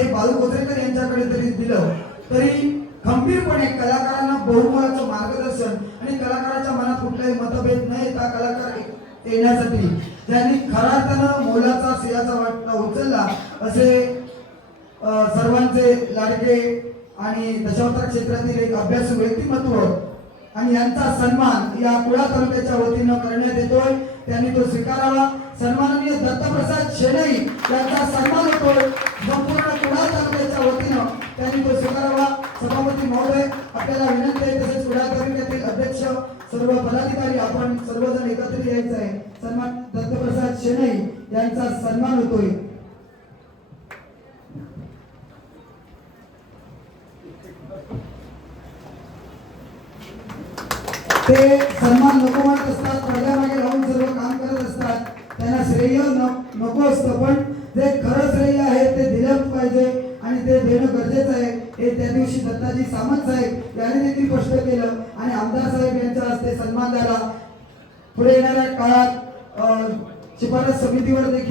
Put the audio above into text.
हे बाळू कोचरेकर यांच्याकडे जरी दिलं तरी खंबीरपणे कलाकारांना बहुमोलाचं मार्गदर्शन आणि कलाकाराच्या मनात कुठलाही मतभेद न येता कलाकार येण्यासाठी त्यांनी खऱ्या अर्थानं मोलाचा सिंहाचा वाटा उचलला असे सर्वांचे लाडके आणि दशावतार क्षेत्रातील एक अभ्यासू व्यक्तिमत्व आणि यांचा सन्मान या कुळा तालुक्याच्या वतीनं करण्यात येतोय। त्यांनी तो स्वीकारावा। सन्माननीय दत्तप्रसाद शेणई यांचा सन्मान होतोय संपूर्ण कुळा तालुक्याच्या वतीनं त्यांनी तो स्वीकारावा। सभापती महोदय आपल्याला विनंती आहे, तसेच कुळा तालुक्यातील अध्यक्ष सर्व पदाधिकारी आपण सर्वजण एकत्रित यायचं आहे। सन्मान दत्तप्रसाद शेणई यांचा सन्मान होतोय। ते सन्मान नको म्हणत असतात, पडद्यामागे राहून सर्व काम करत असतात, त्यांना श्रेय नको असतं, पण जे खरं श्रेय आहे ते दिलंच पाहिजे आणि ते देणं गरजेचं आहे। हे त्या दिवशी दत्ताजी सामंत साहेब यांनी देखील स्पष्ट केलं आणि आमदार साहेब यांच्या हस्ते सन्मान झाला। पुढे येणाऱ्या काळात शिफारस समितीवर देखील